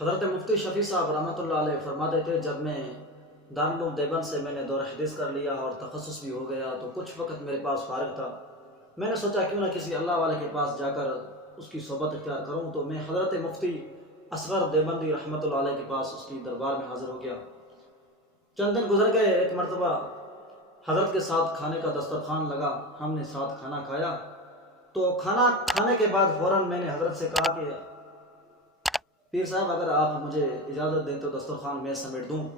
حضرت مفتی شفیع صاحب رحمۃ اللہ علیہ فرماتے تھے، جب میں دارالعلوم دیوبند سے میں نے دور حدیث کر لیا اور تخصص بھی ہو گیا تو کچھ وقت میرے پاس فارغ تھا۔ میں نے سوچا کیوں نہ کسی اللہ والے کے پاس جا کر اس کی صحبت اختیار کروں، تو میں حضرت مفتی اصغر دیوبندی رحمۃ اللہ علیہ کے پاس اس کی دربار میں حاضر ہو گیا۔ چند دن گزر گئے، ایک مرتبہ حضرت کے ساتھ کھانے کا دسترخوان لگا، ہم نے ساتھ کھانا کھایا۔ تو کھانا کھانے کے بعد فوراً میں نے حضرت سے کہا کہ پیر صاحب اگر آپ مجھے اجازت دیں تو دسترخوان میں سمیٹ دوں۔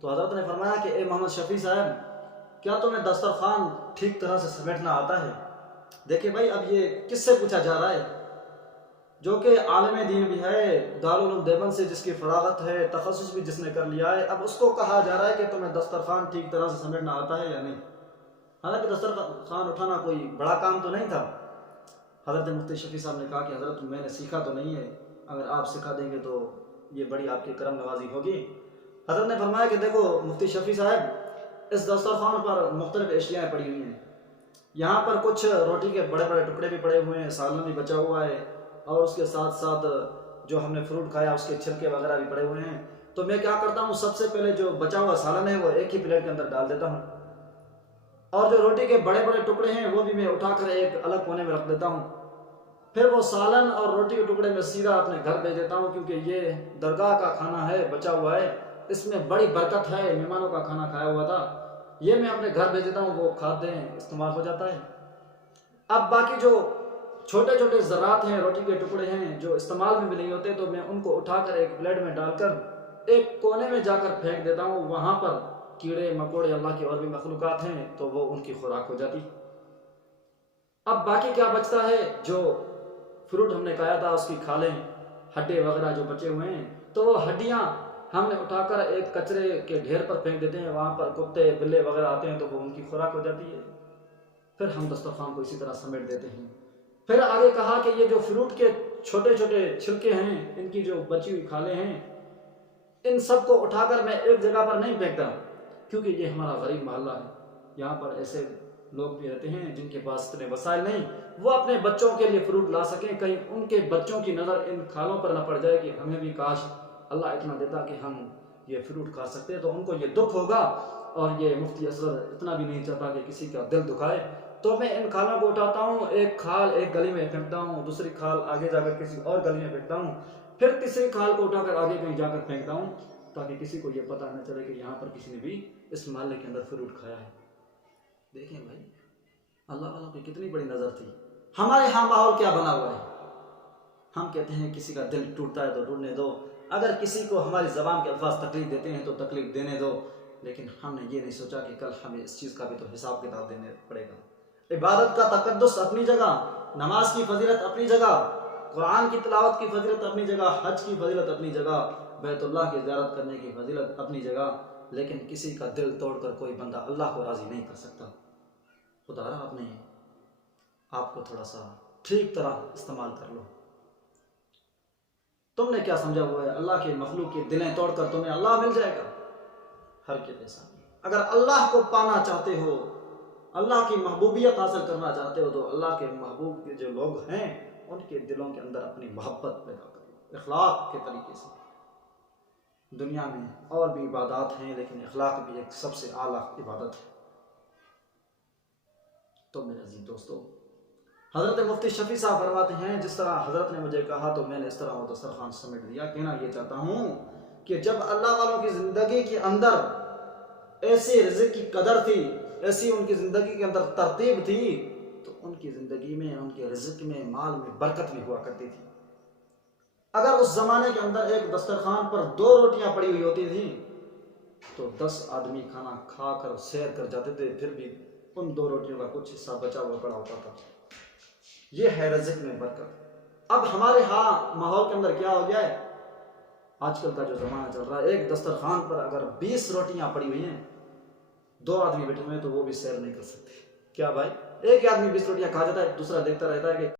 تو حضرت نے فرمایا کہ اے محمد شفیع صاحب، کیا تمہیں دسترخوان ٹھیک طرح سے سمیٹنا آتا ہے؟ دیکھیں بھائی، اب یہ کس سے پوچھا جا رہا ہے؟ جو کہ عالم دین بھی ہے، دارالعلوم دیوبند سے جس کی فراغت ہے، تخصص بھی جس نے کر لیا ہے، اب اس کو کہا جا رہا ہے کہ تمہیں دسترخوان ٹھیک طرح سے سمیٹنا آتا ہے یا نہیں؟ حالانکہ دسترخوان اٹھانا کوئی بڑا کام تو نہیں تھا۔ حضرت مفتی شفیع صاحب نے کہا کہ حضرت میں نے سیکھا تو نہیں ہے، اگر آپ سکھا دیں گے تو یہ بڑی آپ کی کرم نوازی ہوگی۔ حضرت نے فرمایا کہ دیکھو مفتی شفیع صاحب، اس دسترخوان پر مختلف اشیاء پڑی ہوئی ہیں۔ یہاں پر کچھ روٹی کے بڑے بڑے ٹکڑے بھی پڑے ہوئے ہیں، سالن بھی بچا ہوا ہے، اور اس کے ساتھ ساتھ جو ہم نے فروٹ کھایا اس کے چھلکے وغیرہ بھی پڑے ہوئے ہیں۔ تو میں کیا کرتا ہوں، سب سے پہلے جو بچا ہوا سالن ہے وہ ایک ہی پلیٹ کے اندر ڈال دیتا ہوں، اور جو روٹی کے بڑے بڑے ٹکڑے ہیں وہ بھی میں اٹھا کر ایک الگ کونے میں رکھ دیتا ہوں۔ پھر وہ سالن اور روٹی کے ٹکڑے میں سیدھا اپنے گھر بھیج دیتا ہوں، کیونکہ یہ درگاہ کا کھانا ہے، بچا ہوا ہے، اس میں بڑی برکت ہے، مہمانوں کا کھانا کھایا ہوا تھا، یہ میں اپنے گھر بھیج دیتا ہوں، وہ کھاتے ہیں، استعمال ہو جاتا ہے۔ اب باقی جو چھوٹے چھوٹے ذرات ہیں، روٹی کے ٹکڑے ہیں جو استعمال میں بھی نہیں ہوتے، تو میں ان کو اٹھا کر ایک پلیٹ میں ڈال کر ایک کونے میں جا کر پھینک دیتا ہوں، وہاں پر کیڑے مکوڑے اللہ کی اور بھی مخلوقات ہیں تو وہ ان کی خوراک ہو جاتی۔ اب باقی کیا بچتا ہے، جو فروٹ ہم نے کھایا تھا اس کی کھالیں، ہڈے وغیرہ جو بچے ہوئے ہیں، تو وہ ہڈیاں ہم نے اٹھا کر ایک کچرے کے ڈھیر پر پھینک دیتے ہیں، وہاں پر کتے بلے وغیرہ آتے ہیں تو وہ ان کی خوراک ہو جاتی ہے۔ پھر ہم دسترخوان کو اسی طرح سمیٹ دیتے ہیں۔ پھر آگے کہا کہ یہ جو فروٹ کے چھوٹے چھوٹے چھلکے ہیں، ان کی جو بچی ہوئی کھالیں ہیں، ان سب کو اٹھا کر میں ایک جگہ پر نہیں پھینکتا، کیونکہ یہ ہمارا غریب محلہ ہے، یہاں پر ایسے لوگ بھی رہتے ہیں جن کے پاس اتنے وسائل نہیں وہ اپنے بچوں کے لیے فروٹ لا سکیں، کہیں ان کے بچوں کی نظر ان کھالوں پر نہ پڑ جائے کہ ہمیں بھی کاش اللہ اتنا دیتا کہ ہم یہ فروٹ کھا سکتے، تو ان کو یہ دکھ ہوگا، اور یہ مفتی اصغر اتنا بھی نہیں چاہتا کہ کسی کا دل دکھائے۔ تو میں ان کھالوں کو اٹھاتا ہوں، ایک کھال ایک گلی میں پھینکتا ہوں، دوسری کھال آگے جا کر کسی اور گلی میں پھینکتا ہوں، پھر تیسری کھال کو اٹھا کر آگے کہیں جا کر پھینکتا ہوں، تاکہ کسی کو یہ پتہ نہ چلے کہ یہاں پر کسی نے بھی اس محلے کے اندر فروٹ کھایا ہے۔ دیکھیں بھائی، اللہ والوں کی کتنی بڑی نظر تھی۔ ہمارے ہاں ماحول کیا بنا ہوا ہے، ہم کہتے ہیں کسی کا دل ٹوٹتا ہے تو ٹوٹنے دو، اگر کسی کو ہماری زبان کے الفاظ تکلیف دیتے ہیں تو تکلیف دینے دو، لیکن ہم نے یہ نہیں سوچا کہ کل ہمیں اس چیز کا بھی تو حساب کتاب دینے پڑے گا۔ عبادت کا تقدس اپنی جگہ، نماز کی فضیلت اپنی جگہ، قرآن کی تلاوت کی فضیلت اپنی جگہ، حج کی فضیلت اپنی جگہ، بیت اللہ کی زیارت کرنے کی فضیلت اپنی جگہ، لیکن کسی کا دل توڑ کر کوئی بندہ اللہ کو راضی نہیں کر سکتا۔ خدا رہا اپنے آپ کو تھوڑا سا ٹھیک طرح استعمال کر لو۔ تم نے کیا سمجھا ہوا ہے اللہ کے مخلوق کی دلیں توڑ کر تمہیں اللہ مل جائے گا؟ ہرگز ایسا نہیں۔ اگر اللہ کو پانا چاہتے ہو، اللہ کی محبوبیت حاصل کرنا چاہتے ہو، تو اللہ کے محبوب کے جو لوگ ہیں ان کے دلوں کے اندر اپنی محبت پیدا کرو، اخلاق کے طریقے سے۔ دنیا میں اور بھی عبادات ہیں، لیکن اخلاق بھی ایک سب سے اعلیٰ عبادت ہے۔ تو میرے عزیز دوستو، حضرت مفتی شفیع صاحب فرماتے ہیں جس طرح حضرت نے مجھے کہا تو میں نے اس طرح وہ دسترخوان سمیٹ دیا۔ کہنا یہ چاہتا ہوں کہ جب اللہ والوں کی زندگی کے اندر ایسی رزق کی قدر تھی، ایسی ان کی زندگی کے اندر ترتیب تھی، تو ان کی زندگی میں، ان کے رزق میں، مال میں برکت بھی ہوا کرتی تھی۔ اگر اس زمانے کے اندر ایک دسترخوان پر 2 روٹیاں پڑی ہوئی ہوتی تھیں تو 10 آدمی کھانا کھا کر سیر کر جاتے تھے، پھر بھی ان 2 روٹیوں کا کچھ حصہ بچا ہوا پڑا ہوتا تھا۔ یہ ہے رزق میں برکت۔ اب ہمارے ہاں ماحول کے اندر کیا ہو گیا ہے، آج کل کا جو زمانہ چل رہا ہے، ایک دسترخوان پر اگر 20 روٹیاں پڑی ہوئی ہیں، 2 آدمی بیٹھے ہوئے ہیں تو وہ بھی سیر نہیں کر سکتے۔ کیا بھائی، ایک آدمی 20 روٹیاں کھا جاتا ہے، دوسرا دیکھتا رہتا ہے کہ